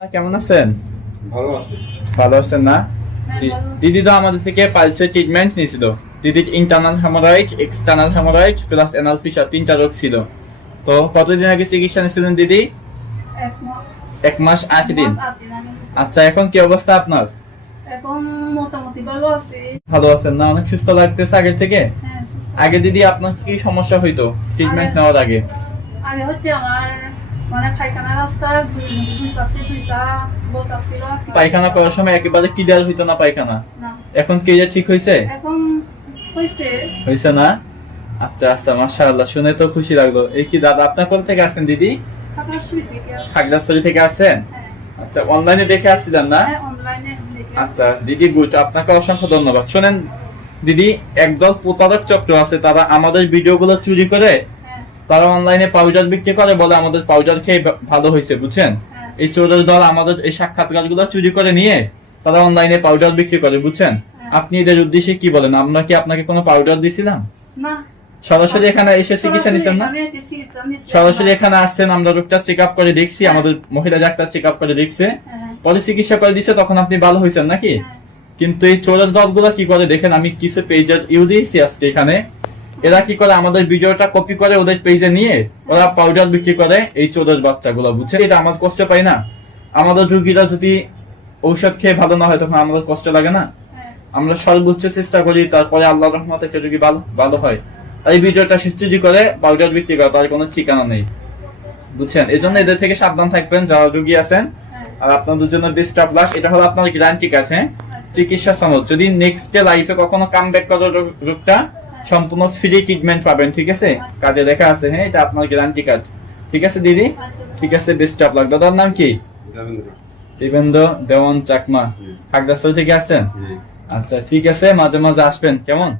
কেমন আছেন? ভালো আছে। ভালো আছেন না? জি দিদি তো আমাদের থেকে পালসের ট্রিটমেন্ট নিয়েছিল। দিদির internal haemorrhoid external haemorrhoid plus anal fissure তিনটা রোগ ছিল। তো কতদিন আগে চিকিৎসা নিয়েছিলেন দিদি? এক মাস। এক মাস আট দিন। আচ্ছা এখন কি অবস্থা আপনার? এখন মোটামুটি ভালো আছি। ভালো আছেন না? অনেক সুস্থ লাগতেছে আগে থেকে? হ্যাঁ আগে দিদি আপনার কি সমস্যা হইতো ট্রিটমেন্ট নেওয়ার আগে? আগে হচ্ছে আমার মানে পায়খানা রাস্তার দুই দুই পাশে দুইটা বোতা ছিল পায়খানা করার সময় একেবারে ক্লিয়ার হইতো না পায়খানা? এখন ঠিক এখন না? আচ্ছা আচ্ছা মাশাআল্লাহ শুনে তো খুশি লাগল। এই কি দাদা আপনার কোথা থেকে দিদি? খাগড়াছড়ি থেকে হ্যাঁ। আচ্ছা অনলাইনে দেখে আসছিলেন না? হ্যাঁ আচ্ছা দিদি গুড। আপনাকে অসংখ্য ধন্যবাদ। শোনেন দিদি একদল প্রতারক চক্র আছে। তারা আমাদের ভিডিওগুলো চুরি করে তারা অনলাইনে পাউডার বিক্রি করে বলে আমাদের পাউডার খেয়ে ভালো হয়েছে বুঝছেন? এই চোরের দল আমাদের এই সাক্ষাৎকারগুলো চুরি করে নিয়ে তারা অনলাইনে পাউডার বিক্রি করে বুঝছেন? হ্যাঁ। আপনি এদের উদ্দেশ্যে কি বলেন? আমরা কি আপনাকে কোনো পাউডার দিছিলাম? সরাসরি এখানে এসে চিকিৎসা নিচ্ছেন না? সরাসরি এখানে আসছেন আমরা রোগটা চেক আপ করে দেখছি হ্যাঁ। আমাদের মহিলা ডাক্তার চেক আপ করে দেখছে। হ্যাঁ। পরে চিকিৎসা করে দিছে তখন আপনি ভালো হয়েছেন নাকি। কিন্তু এই চোরের দলগুলো কি করে দেখেন? আমি কিছু পেজের ইউ দিয়েছি আজকে এখানে। এরা কি করে আমাদের ভিডিওটা কপি করে ওদের পেজে নিয়ে ওরা পাউডার বিক্রি করে? এই চোরের বাচ্চাগুলো বুঝছে এটা আমার কষ্ট পাই না। আমাদের রুগীরা যদি ঔষধ খেয়ে ভালো না হয় তখন আমাদের কষ্ট লাগে না? হ্যাঁ। আমরা সর্বোচ্চ চেষ্টা করি তারপরে আল্লাহ রহমতে কেউ যদি ভালো ভালো হয়। এই ভিডিওটা সৃষ্টি করে পাউডার বিক্রি করে তার কোনো ঠিকানা নেই। বুঝছেন? এই জন্য এদের থেকে সাবধান থাকবেন যারা রুগী আছেন। হ্যাঁ। আর আপনাদের জন্য বেস্ট অফ লাক এটা হলো আপনার গ্যারান্টি কার্ড হ্যাঁ? চিকিৎসা সনদ। যদি নেক্সট লাইফে কখনো কাম ব্যাক করো রোগ- রোগটা সম্পূর্ণ ফ্রি ট্রিটমেন্ট পাবেন ঠিক আছে? কাজে দেখা আছে হ্যাঁ? এটা আপনার গ্যারান্টি কার্ড ঠিক আছে দিদি? ঠিক আছে বেস্ট অফ লাক দাদার নাম কি? দেবেন্দ্র। দেবেন্দ্র দেওয়ান চাকমা। খাগড়াছড়ি থেকে আসছেন? আচ্ছা ঠিক আছে মাঝে মাঝে আসবেন। কেমন?